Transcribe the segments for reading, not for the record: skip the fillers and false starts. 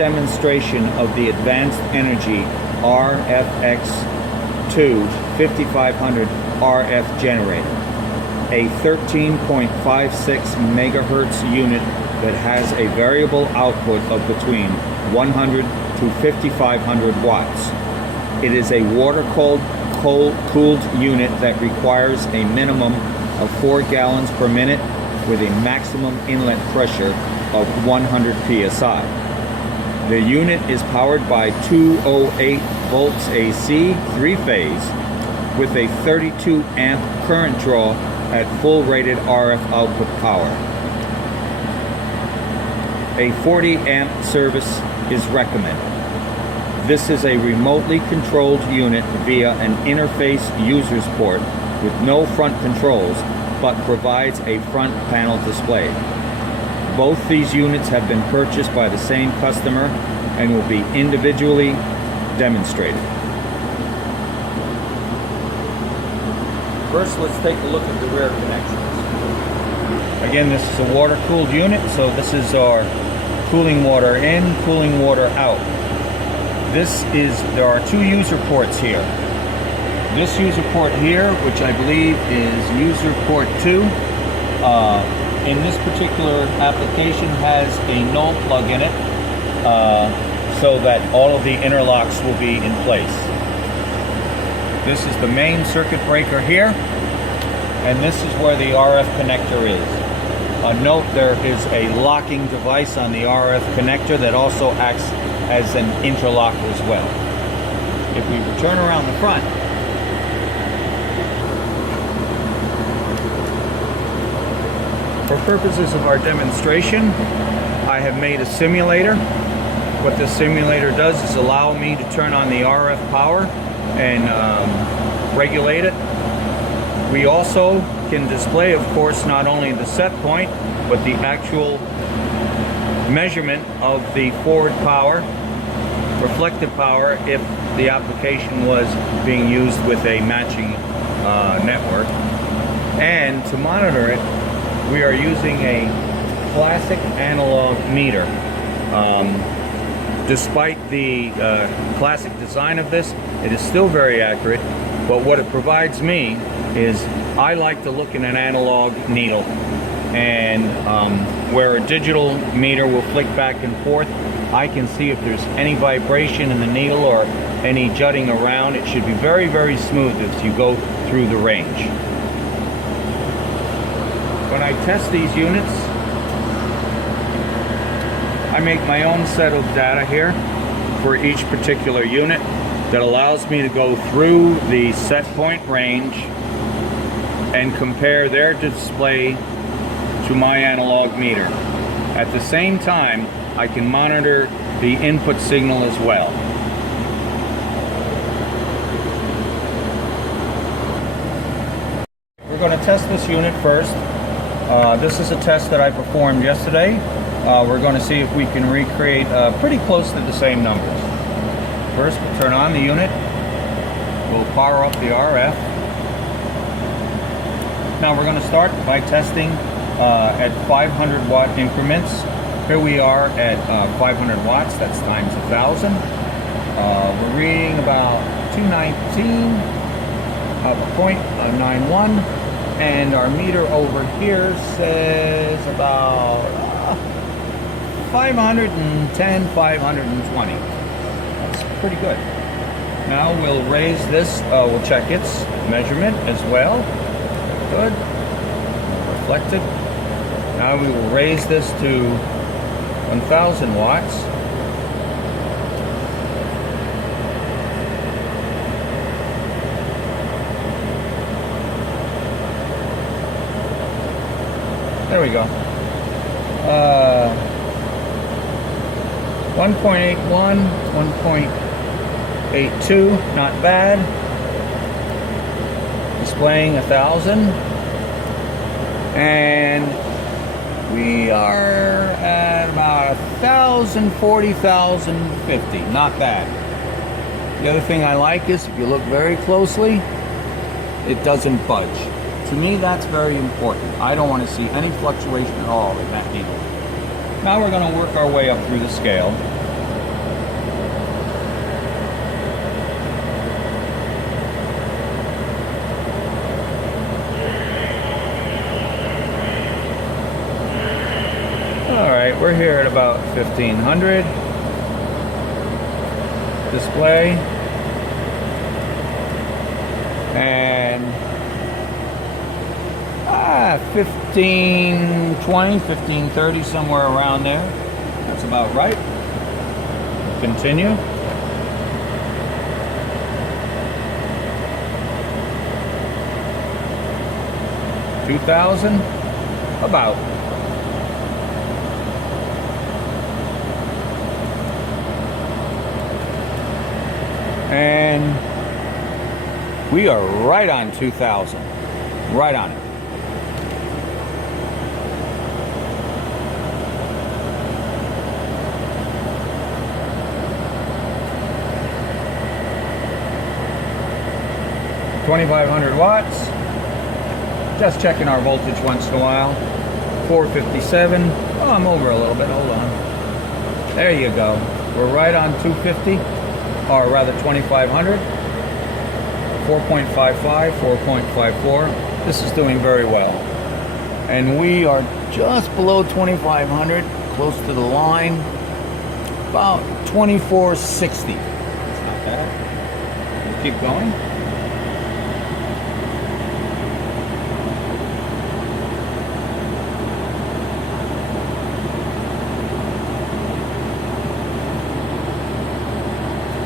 demonstration of the Advanced Energy RFX 2 5500 RF generator, a 13.56 megahertz unit that has a variable output of between 100 to 5500 watts. It is a water-cooled unit that requires a minimum of 4 gallons per minute with a maximum inlet pressure of 100 psi. The unit is powered by 208 volts AC 3-phase with a 32 amp current draw at full rated RF output power. A 40 amp service is recommended. This is a remotely controlled unit via an interface user's port with no front controls, but provides a front panel display. Both these units have been purchased by the same customer and will be individually demonstrated. First, let's take a look at the rear connections. Again, this is a water-cooled unit, so this is our cooling water in, cooling water out. There are 2 user ports here. This user port here, which I believe is user port 2, in this particular application has a null plug in it, so that all of the interlocks will be in place. This is the main circuit breaker here, and this is where the RF connector is. Note there is a locking device on the RF connector that also acts as an interlock as well. If we return around the front, for purposes of our demonstration, I have made a simulator. What this simulator does is allow me to turn on the RF power and regulate it. We also can display, of course, not only the set point, but the actual measurement of the forward power, reflective power, if the application was being used with a matching network. And to monitor it, we are using a classic analog meter. Despite the classic design of this, it is still very accurate, but what it provides me is I like to look at an analog needle, and where a digital meter will flick back and forth, I can see if there's any vibration in the needle or any jutting around. It should be very, very smooth as you go through the range. When I test these units, I make my own set of data here for each particular unit that allows me to go through the set point range and compare their display to my analog meter. At the same time, I can monitor the input signal as well. We're going to test this unit first. This is a test that I performed yesterday. We're going to see if we can recreate pretty close to the same numbers. First, we'll turn on the unit. We'll power up the RF. Now we're going to start by testing at 500 watt increments. Here we are at 500 watts, that's times 1,000. We're reading about 219 of a 0.91, and our meter over here says about 510, 520. That's pretty good. Now we'll raise this, we'll check its measurement as well. Good. Reflected. Now we will raise this to 1,000 watts. There we go. 1.81, 1.82, not bad. Displaying 1,000. And we are at about 1,040, 1,050. Not bad. The other thing I like is if you look very closely, it doesn't budge. To me, that's very important. I don't want to see any fluctuation at all in that needle. Now we're going to work our way up through the scale. We're here at about 1500. Display. And 1520, 1530, somewhere around there. That's about right. Continue. $2,000, about. And we are right on 2,000. Right on it. $2,500 watts. Just checking our voltage once in a while. 457. Oh, I'm over a little bit. Hold on. There you go. We're right on 250, or rather 2,500. 4.55, 4.54. This is doing very well. And we are just below 2,500, close to the line. About 2,460. That's not bad. We'll keep going.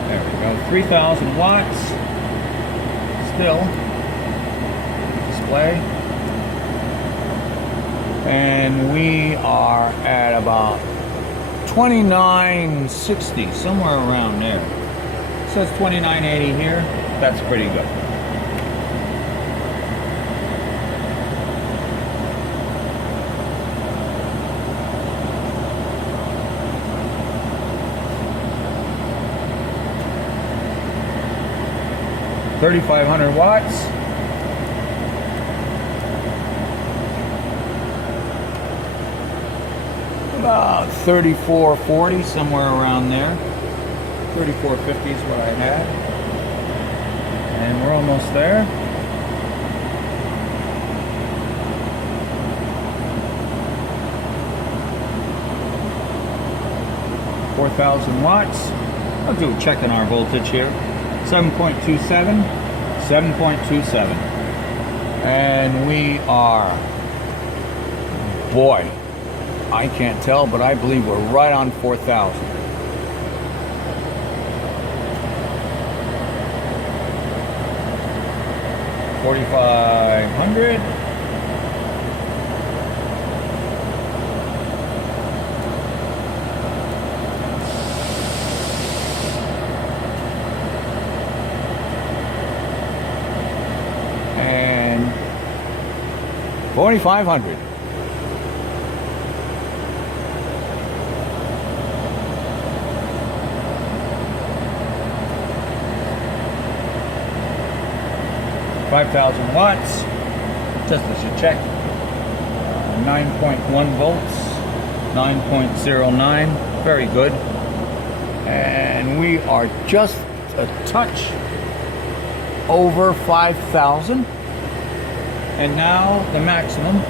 There we go. 3,000 watts. Still. Display. And we are at about 2960, somewhere around there. It says 2980 here. That's pretty good. $3,500 watts. About 3440, somewhere around there. 3450 is what I had. And we're almost there. $4,000 watts. I'll do a check in our voltage here. 7.27, 7.27. And we are, boy, I can't tell, but I believe we're right on 4,000. $4,500. And 4,500. $5,000 watts, just as you check. 9.1 volts, 9.09, very good. And we are just a touch over 5,000. And now the maximum,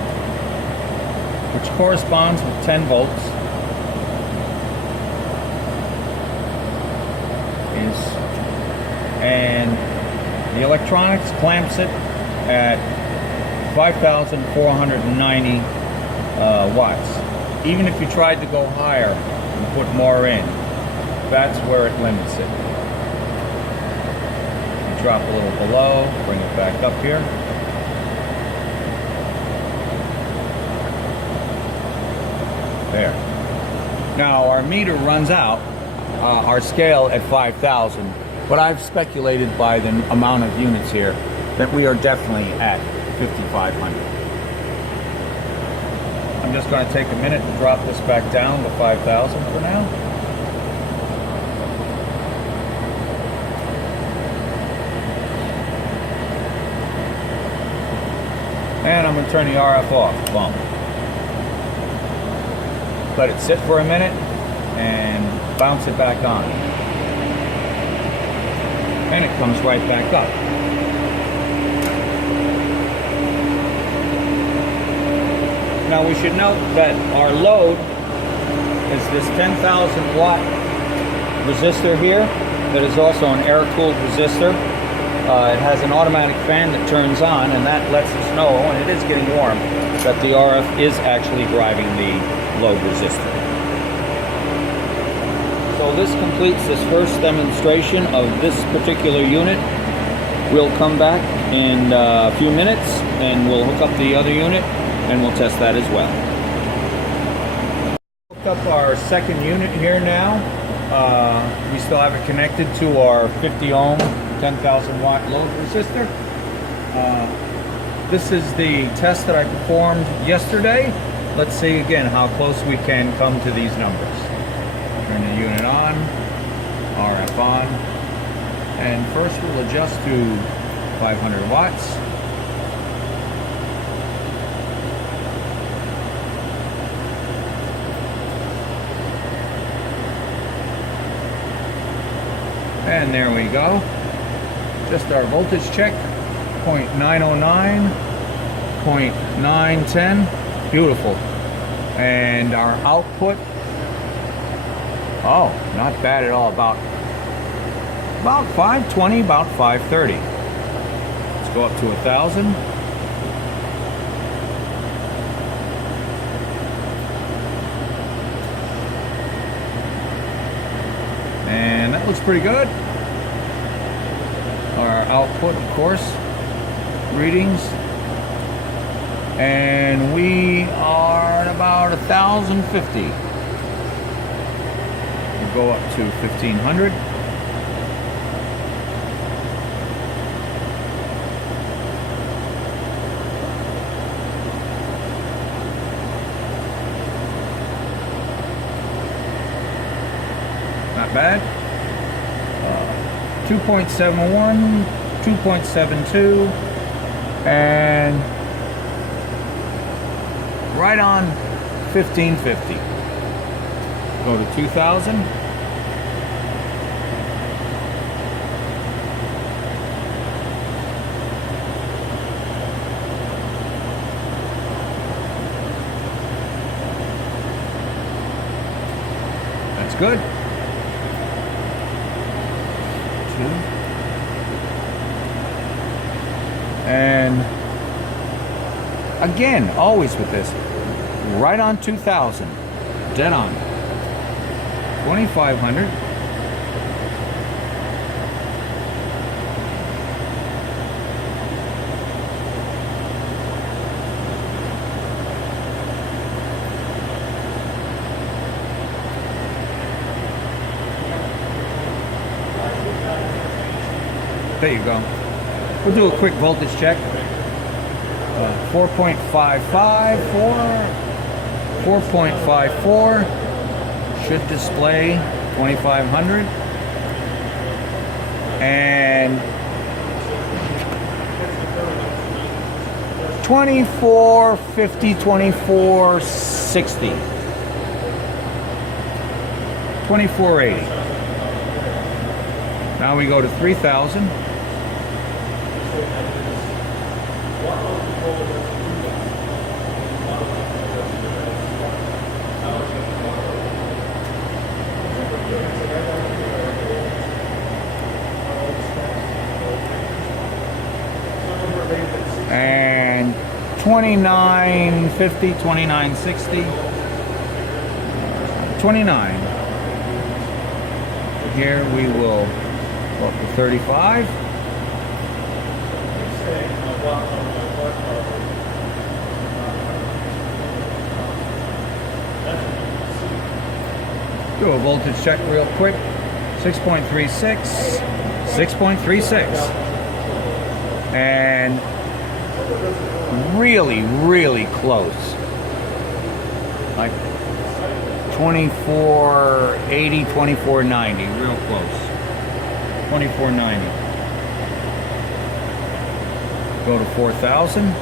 which corresponds with 10 volts, is, and the electronics clamps it at 5,490 watts. Even if you tried to go higher and put more in, that's where it limits it. You drop a little below, bring it back up here. There. Now our meter runs out, our scale at 5,000. But I've speculated by the amount of units here that we are definitely at 5,500. I'm just going to take a minute to drop this back down to 5,000 for now. And I'm going to turn the RF off. Boom. Let it sit for a minute and bounce it back on. And it comes right back up. Now we should note that our load is this 10,000 watt resistor here that is also an air-cooled resistor. It has an automatic fan that turns on, and that lets us know, and it is getting warm, that the RF is actually driving the load resistor. So this completes this first demonstration of this particular unit. We'll come back in a few minutes and we'll hook up the other unit and we'll test that as well. Hooked up our second unit here now. We still have it connected to our 50 ohm 10,000 watt load resistor. This is the test that I performed yesterday. Let's see again how close we can come to these numbers. Turn the unit on, RF on, and first we'll adjust to 500 watts. And there we go. Just our voltage check, 0.909, 0.910, beautiful. And our output, oh, not bad at all, about 520, about 530. Let's go up to 1,000. And that looks pretty good. Our output, of course, readings. And we are at about 1,050. We'll go up to 1,500. Not bad. 2.71, 2.72, and right on 1,550. Go to 2,000. That's good. And again, always with this, right on 2,000, dead on. 2,500. There you go. We'll do a quick voltage check. 4.55, 4.54 should display 2,500. And 2450, 2460, 2480. Now we go to 3,000. And 2950, 2960, 29. Here we will go up to 35. Do a voltage check real quick. 6.36, 6.36. And really, really close. Like 2480, 2490, real close. 2490. Go to 4,000.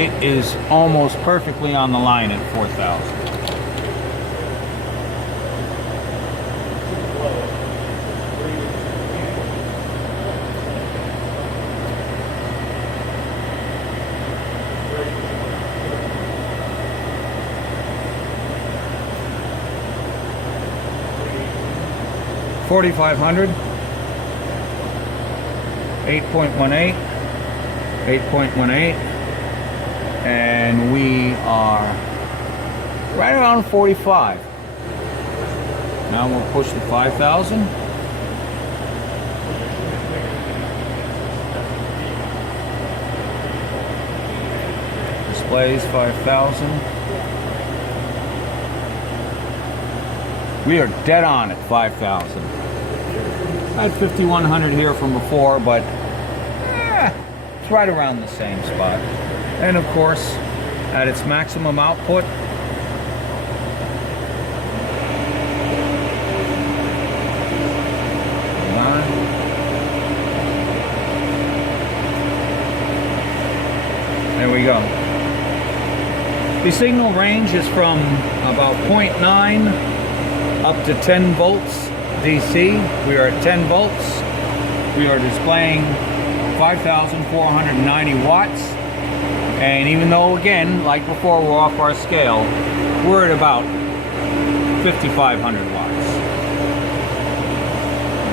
it is almost perfectly on the line at 4,000. $4,500, 8.18, 8.18, and we are right around 45. Now we'll push the 5,000. Displays 5,000. We are dead on at 5,000. I had 5,100 here from before, but it's right around the same spot. And of course, at its maximum output, there we go. The signal range is from about 0.9 up to 10 volts DC. We are at 10 volts. We are displaying 5,490 watts. And even though, again, like before, we're off our scale, we're at about 5,500 watts.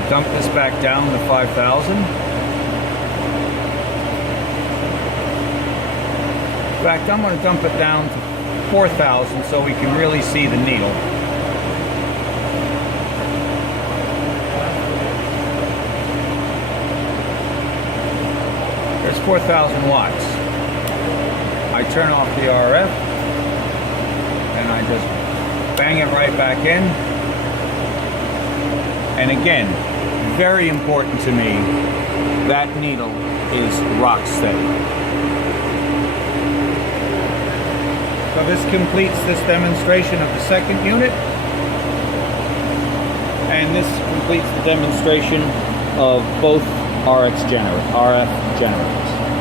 Dump this back down to 5,000. In fact, I'm going to dump it down to 4,000 so we can really see the needle. There's 4,000 watts. I turn off the RF and I just bang it right back in. And again, very important to me, that needle is rock steady. So this completes this demonstration of the second unit. And this completes the demonstration of both RF generators.